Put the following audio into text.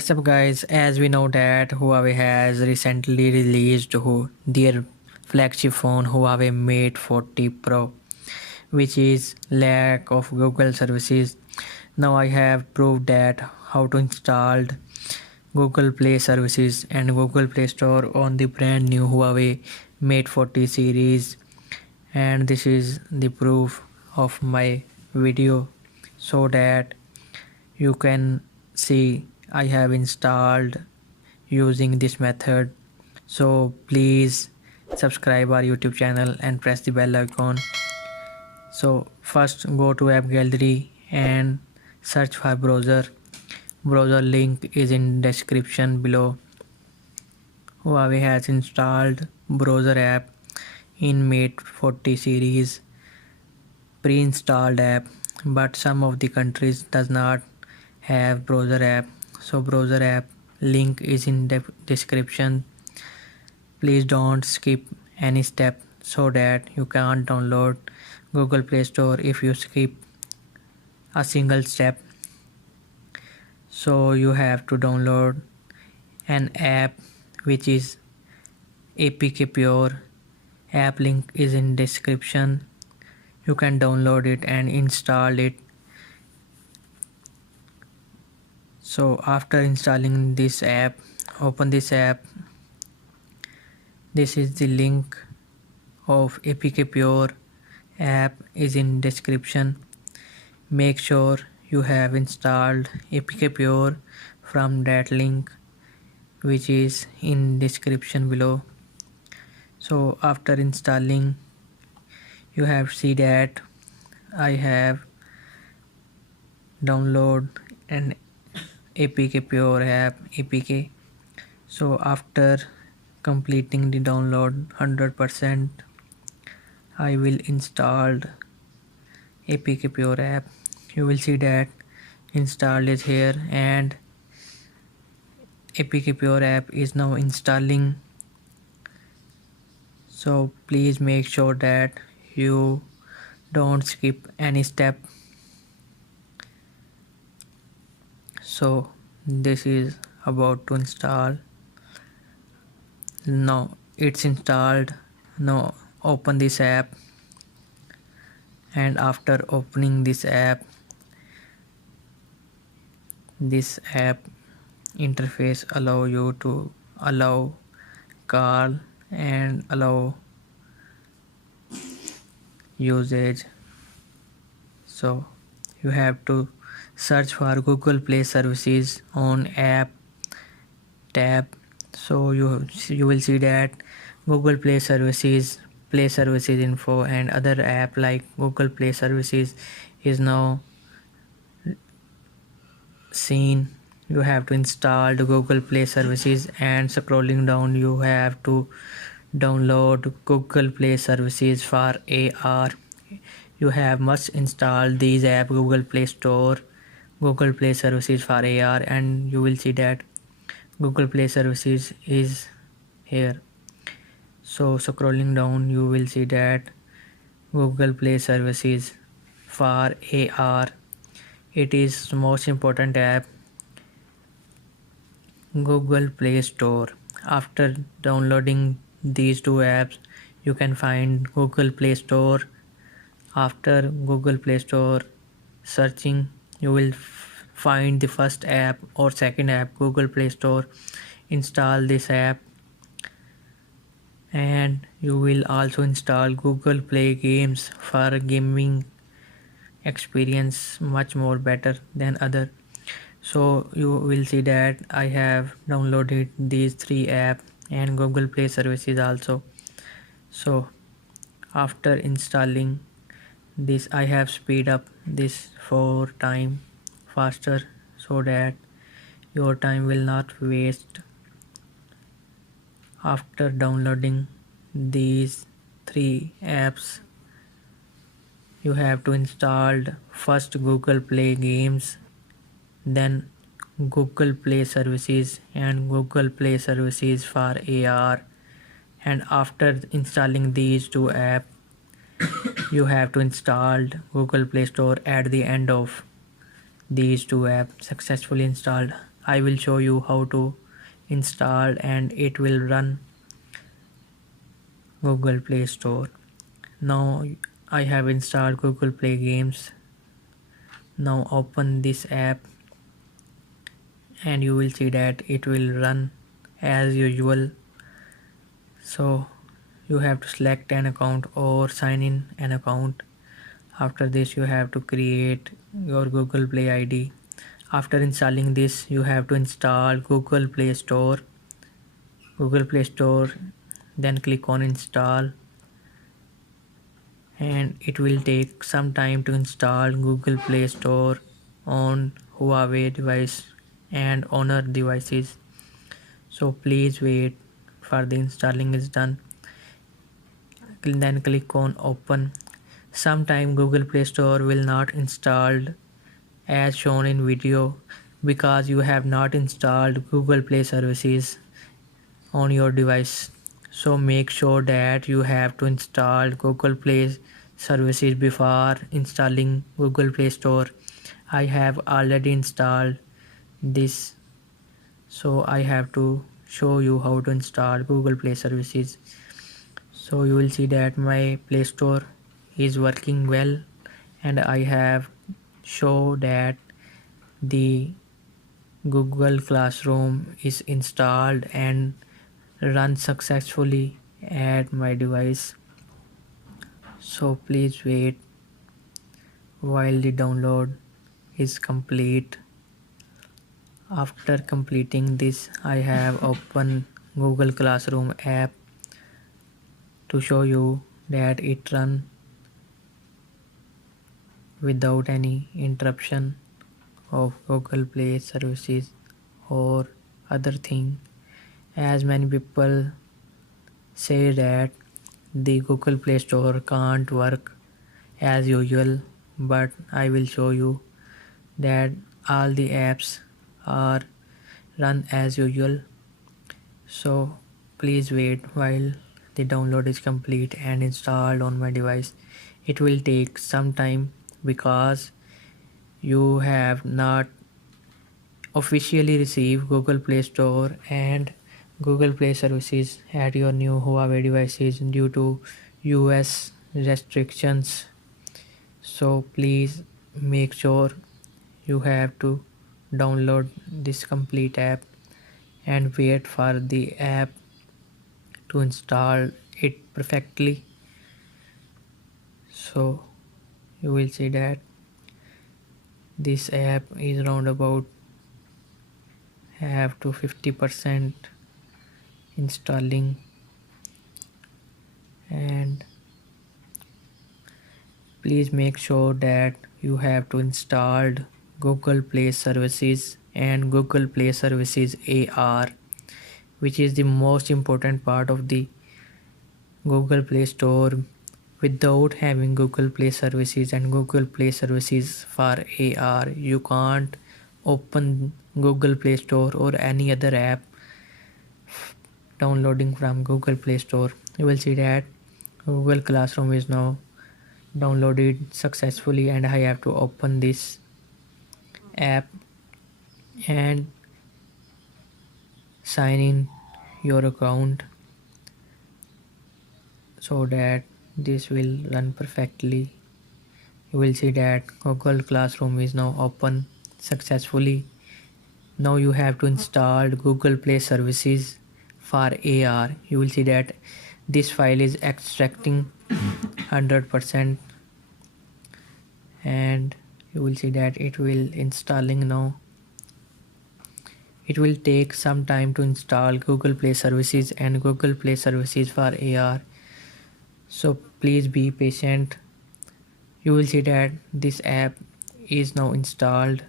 What's up, guys? As we know that Huawei has recently released their flagship phone Huawei Mate 40 Pro, which is lack of Google services. Now I have proved that how to install Google Play services and Google Play Store on the brand new Huawei Mate 40 series, and this is the proof of my video so that you can see I have installed using this method. So please subscribe our YouTube channel and press the bell icon. So first go to app gallery and search for browser link is in description below. Huawei has installed browser app in Mate 40 series pre-installed app, but some of the countries does not have browser app. So browser app link is in description. Please don't skip any step so that you can't download Google Play Store if you skip a single step. So you have to download an app which is APK Pure. App link is in description. You can download it and install it. So after installing this app, open this app. This is the link of APK Pure. App is in description. Make sure you have installed APK Pure from that link which is in description below. So after installing, you have see that I have download an APK Pure app APK. So after completing the download 100%, I will install APK Pure app. You will see that installed is here and APK Pure app is now installing. So please make sure that you don't skip any step. So this is about to install. Now it's installed. Now open this app, and after opening this app interface allow you to allow call and allow usage. So you have to search for Google Play services on app tab. So you will see that Google Play services info and other app like Google Play services is now seen. You have to install the Google Play services, and scrolling down you have to download Google Play services for AR. You have must install these app Google Play Store, Google Play services for AR, and you will see that Google Play services is here. So scrolling down you will see that Google Play services for AR. It is the most important app. Google Play Store. After downloading these two apps, you can find Google Play Store. After Google Play Store searching, you will find the first app or second app, Google Play Store. Install this app, and you will also install Google Play Games for gaming experience much more better than other. So you will see that I have downloaded these three apps and Google Play services also. So after installing this, I have speed up this 4 times faster so that your time will not waste. After downloading these three apps, you have to install first Google Play Games, then Google Play services and Google Play services for AR. And after installing these two apps, you have to install Google Play Store at the end of these two apps. Successfully installed. I will show you how to install and it will run Google Play Store. Now I have installed Google Play Games. Now open this app and you will see that it will run as usual. So you have to select an account or sign in an account. After this you have to create your Google Play ID. After installing this you have to install Google Play Store. Then click on install and it will take some time to install Google Play Store on Huawei device and Honor devices. So please wait for the installing is done. Then click on open. Sometime Google Play Store will not installed as shown in video because you have not installed Google Play services on your device. So make sure that you have to install Google Play services before installing Google Play Store. I have already installed this, so I have to show you how to install Google Play services. So you will see that my Play Store is working well and I have show that the Google Classroom is installed and run successfully at my device. So please wait while the download is complete. After completing this, I have opened Google Classroom app to show you that it run without any interruption of Google Play services or other thing. As many people say that the Google Play Store can't work as usual, but I will show you that all the apps are run as usual. So please wait while the download is complete and installed on my device. It will take some time because you have not officially received Google Play Store and Google Play services at your new Huawei devices due to US restrictions. So please make sure you have to download this complete app and wait for the app to install it perfectly. So you will see that this app is around about have to 50% installing, and please make sure that you have to install Google Play services and Google Play services AR, which is the most important part of the Google Play Store. Without having Google Play services and Google Play services for AR, you can't open Google Play Store or any other app downloading from Google Play Store. You will see that Google Classroom is now downloaded successfully and I have to open this app and sign in your account so that this will run perfectly. You will see that Google Classroom is now open successfully. Now you have to install Google Play services for AR. You will see that this file is extracting 100% and you will see that it will installing now. It will take some time to install Google Play services and Google Play services for AR. So please be patient. You will see that this app is now installed